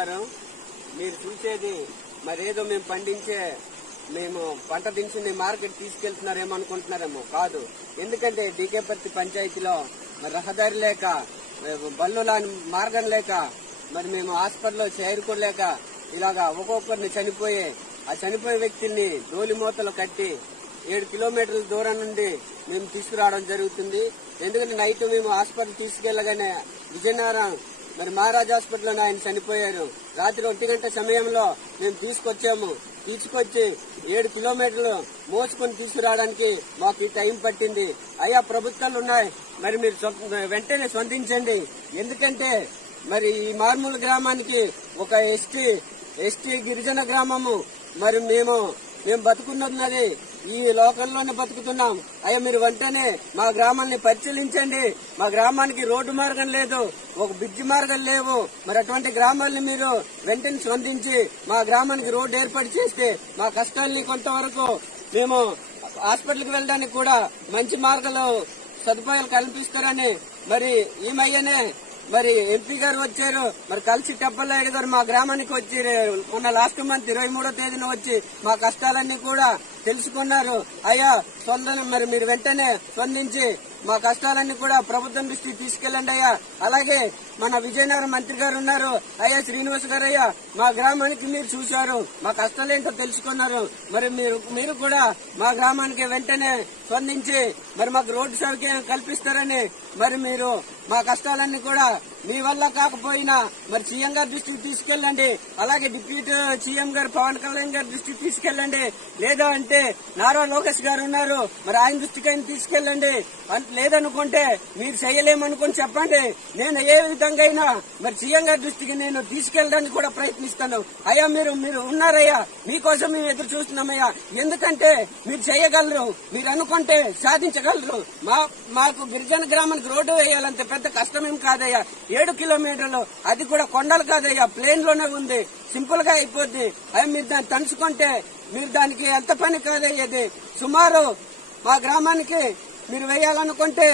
నమస్కారం మీరు చూసేది మరేదో మేము పండించే మేము పంట దించింది మార్కెట్ తీసుకెళ్తున్నారేమో అనుకుంటున్నారేమో కాదు ఎందుకంటే డీకేపర్తి పంచాయతీలో మరి రహదారి లేక బళ్ళు లాని మార్గం లేక మరి మేము హాస్పిటల్లో చేరుకోలేక ఇలాగా ఒక్కొక్కరిని చనిపోయే ఆ చనిపోయే డోలి మూతలు కట్టి ఏడు కిలోమీటర్ల దూరం నుండి మేము తీసుకురావడం జరుగుతుంది ఎందుకంటే నైట్ మేము హాస్పిటల్ తీసుకెళ్లగానే విజయనగరం మరి మహారాజ్ హాస్పిటల్లో ఆయన చనిపోయారు రాత్రి ఒంటి గంట సమయంలో మేము తీసుకొచ్చాము తీసుకొచ్చి ఏడు కిలోమీటర్లు మోసుకొని తీసుకురావడానికి మాకు ఈ టైం పట్టింది అయ్యా ప్రభుత్వాలు ఉన్నాయి మరి మీరు వెంటనే స్పందించండి ఎందుకంటే మరి ఈ మార్మూల గ్రామానికి ఒక ఎస్టీ ఎస్టీ గిరిజన గ్రామము మరి మేము మేము బతుకున్నది ఈ లోకల్లోనే బతుకుతున్నాం అయ్యా మీరు వెంటనే మా గ్రామాన్ని పరిశీలించండి మా గ్రామానికి రోడ్డు మార్గం లేదు ఒక బ్రిడ్జి మార్గం లేవు మరి అటువంటి గ్రామాల్ని మీరు వెంటనే స్పందించి మా గ్రామానికి రోడ్డు ఏర్పాటు చేస్తే మా కష్టాల్ని కొంతవరకు మేము హాస్పిటల్కి వెళ్ళడానికి కూడా మంచి మార్గాలు సదుపాయాలు కల్పిస్తారని మరి ఈమయ్యనే మరి ఎంపీ గారు వచ్చారు మరి కలిసి టప్పలనాయుడు గారు మా గ్రామానికి వచ్చి మొన్న లాస్ట్ మంత్ ఇరవై మూడో తేదీన వచ్చి మా కష్టాలన్నీ కూడా తెలుసుకున్నారు అయ్యా తొందర మరి మీరు వెంటనే స్పందించి మా కష్టాలన్నీ కూడా ప్రభుత్వం దృష్టికి తీసుకెళ్ళండి అయ్యా అలాగే మన విజయనగరం మంత్రి గారు ఉన్నారు అయ్యా శ్రీనివాస్ గారు అయ్యా మా గ్రామానికి మీరు చూశారు మా కష్టాలు ఏంటో తెలుసుకున్నారు మరి మీరు మీరు కూడా మా గ్రామానికి వెంటనే స్పందించి మరి మాకు రోడ్డు సౌకర్యం కల్పిస్తారని మరి మీరు మా కష్టాలన్నీ కూడా మీ వల్ల కాకపోయినా మరి సీఎం గారు దృష్టికి తీసుకెళ్ళండి అలాగే డిప్యూటీ సీఎం గారు పవన్ కళ్యాణ్ గారి దృష్టికి తీసుకెళ్ళండి లేదా అంటే నారా లోకేష్ గారు ఉన్నారు మరి ఆయన దృష్టికి తీసుకెళ్ళండి లేదనుకుంటే మీరు చేయలేమనుకుని చెప్పండి నేను ఏ విధంగా అయినా మరి సీఎం గారి దృష్టికి నేను తీసుకెళ్ళడానికి కూడా ప్రయత్నిస్తాను అయ్యా మీరు మీరు ఉన్నారయ్యా మీకోసం మేము ఎదురు చూస్తున్నామయ్యా ఎందుకంటే మీరు చేయగలరు మీరు అనుకుంటే సాధించగలరు మా మాకు గిరిజన గ్రామానికి రోడ్డు వేయాలంటే పెద్ద కష్టమేం కాదయ్యా ఏడు కిలోమీటర్లు అది కూడా కొండలు కాదయ్యా ప్లేన్ లోనే ఉంది సింపుల్ గా అయిపోద్ది అవి మీరు దాన్ని తలుచుకుంటే మీరు దానికి ఎంత పని కాదయ్యేది సుమారు మా గ్రామానికి మీరు వేయాలనుకుంటే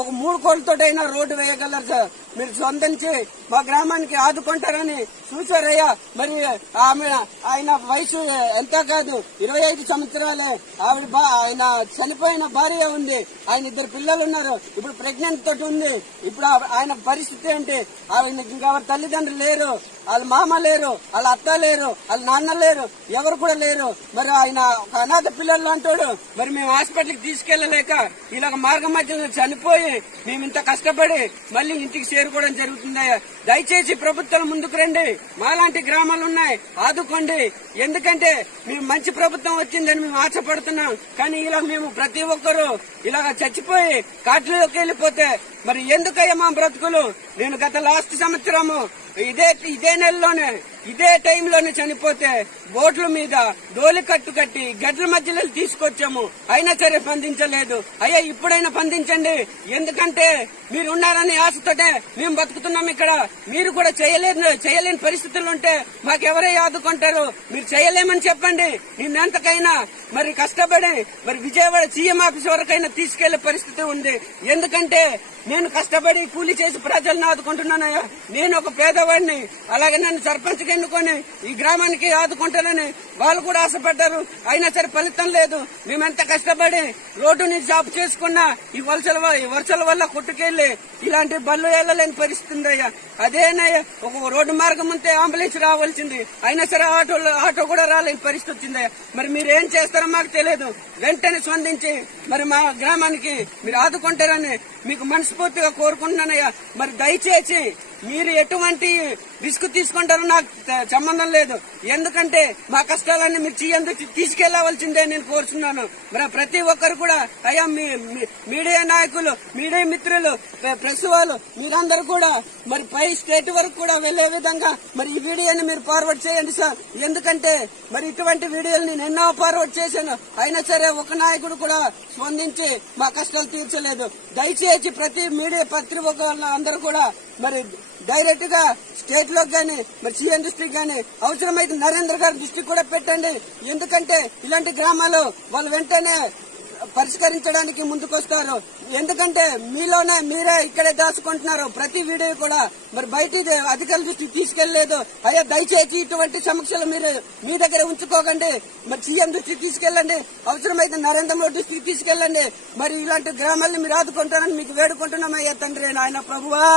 ఒక మూడు కోట్లతోటైనా రోడ్డు వేయగలరు సార్ మీరు స్పందించి మా గ్రామానికి ఆదుకుంటారని చూసారయ్యా మరి ఆమె ఆయన వయసు ఎంత కాదు ఇరవై ఐదు సంవత్సరాలే ఆవిడ ఆయన చనిపోయిన భార్య ఉంది ఆయన ఇద్దరు పిల్లలు ఉన్నారు ఇప్పుడు ప్రెగ్నెంట్ తోటి ఉంది ఇప్పుడు ఆయన పరిస్థితి ఏంటి ఆవిడ ఇంకా తల్లిదండ్రులు లేరు వాళ్ళ మామ లేరు వాళ్ళ అత్త లేరు వాళ్ళ నాన్న లేరు ఎవరు కూడా లేరు మరి ఆయన ఒక అనాథ పిల్లలు అంటాడు మరి మేము హాస్పిటల్కి తీసుకెళ్లలేక ఇలా మార్గం మధ్యలో చనిపోయి తీసుకొని మేము ఇంత కష్టపడి మళ్ళీ ఇంటికి చేరుకోవడం జరుగుతుంది దయచేసి ప్రభుత్వం ముందుకు రండి మాలాంటి గ్రామాలు ఉన్నాయి ఆదుకోండి ఎందుకంటే మేము మంచి ప్రభుత్వం వచ్చిందని మేము ఆశపడుతున్నాం కానీ ఇలా మేము ప్రతి ఒక్కరూ ఇలాగ చచ్చిపోయి కాట్లలోకి వెళ్ళిపోతే మరి ఎందుకయ్యా మా బ్రతుకులు నేను గత లాస్ట్ సంవత్సరము ఇదే ఇదే నెలలోనే ఇదే టైంలోనే చనిపోతే బోట్ల మీద డోలి కట్టు కట్టి గడ్ల మధ్యలో తీసుకొచ్చాము అయినా సరే స్పందించలేదు అయ్యా ఇప్పుడైనా స్పందించండి ఎందుకంటే మీరు ఉన్నారని ఆశతోటే మేము బతుకుతున్నాం ఇక్కడ మీరు కూడా చేయలేదు చేయలేని పరిస్థితులు ఉంటే మాకెవరే ఆదుకుంటారు మీరు చేయలేమని చెప్పండి ఎంతకైనా మరి కష్టపడి మరి విజయవాడ సీఎం ఆఫీస్ వరకైనా తీసుకెళ్లే పరిస్థితి ఉంది ఎందుకంటే నేను కష్టపడి కూలీ చేసి ప్రజలను ఆదుకుంటున్నానయ్యా నేను ఒక పేదవాడిని అలాగే నన్ను సర్పంచ్ ఎన్నుకొని ఈ గ్రామానికి ఆదుకుంటారని వాళ్ళు కూడా ఆశపడ్డారు అయినా సరే ఫలితం లేదు మేమెంత కష్టపడి రోడ్డు నుంచి జాబ్ చేసుకున్నా ఈ వలసల వర్షాల వల్ల కొట్టుకెళ్లి ఇలాంటి బళ్ళు వెళ్ళలేని పరిస్థితి ఉందయ్యా అదేనయ్యా ఒక రోడ్డు మార్గం ఉంటే అంబులెన్స్ రావాల్సింది అయినా సరే ఆటోలో ఆటో కూడా రాలేని పరిస్థితి వచ్చిందయ్యా మరి మీరు ఏం చేస్తారో మాకు తెలియదు వెంటనే స్పందించి మరి మా గ్రామానికి మీరు ఆదుకుంటారని మీకు మనస్ఫూర్తిగా కోరుకుంటున్నానయ్యా మరి దయచేసి మీరు ఎటువంటి రిస్క్ తీసుకుంటారో నాకు సంబంధం లేదు ఎందుకంటే మా కష్టాలన్నీ మీరు చేయందు తీసుకెళ్లవలసిందే నేను కోరుతున్నాను మరి ప్రతి ఒక్కరు కూడా అయ్యా మీడియా నాయకులు మీడియా మిత్రులు ప్రెస్ వాళ్ళు మీరందరూ కూడా మరి పై స్టేట్ వరకు కూడా వెళ్లే విధంగా మరి ఈ వీడియోని మీరు ఫార్వర్డ్ చేయండి సార్ ఎందుకంటే మరి ఇటువంటి వీడియోలు నేను ఎన్నో ఫార్వర్డ్ చేశాను అయినా సరే ఒక నాయకుడు కూడా స్పందించి మా కష్టాలు తీర్చలేదు దయచేసి ప్రతి మీడియా పత్రిక అందరూ కూడా మరి డైరెక్ట్ గా స్టేట్ లో కానీ మరి సీఎం డిస్టిక్ కానీ అవసరమైతే నరేంద్ర గారి దృష్టికి కూడా పెట్టండి ఎందుకంటే ఇలాంటి గ్రామాలు వాళ్ళు వెంటనే పరిష్కరించడానికి ముందుకొస్తారు ఎందుకంటే మీలోనే మీరే ఇక్కడే దాచుకుంటున్నారు ప్రతి వీడియో కూడా మరి బయట అధికారుల దృష్టి తీసుకెళ్లలేదు అయ్యా దయచేసి ఇటువంటి సమస్యలు మీరు మీ దగ్గర ఉంచుకోకండి మరి సీఎం దృష్టికి తీసుకెళ్ళండి అవసరమైతే నరేంద్ర మోడీ దృష్టికి తీసుకెళ్ళండి మరి ఇలాంటి గ్రామాలను మీరు ఆదుకుంటారని మీకు వేడుకుంటున్నాం అయ్యా తండ్రి నాయన ప్రభువా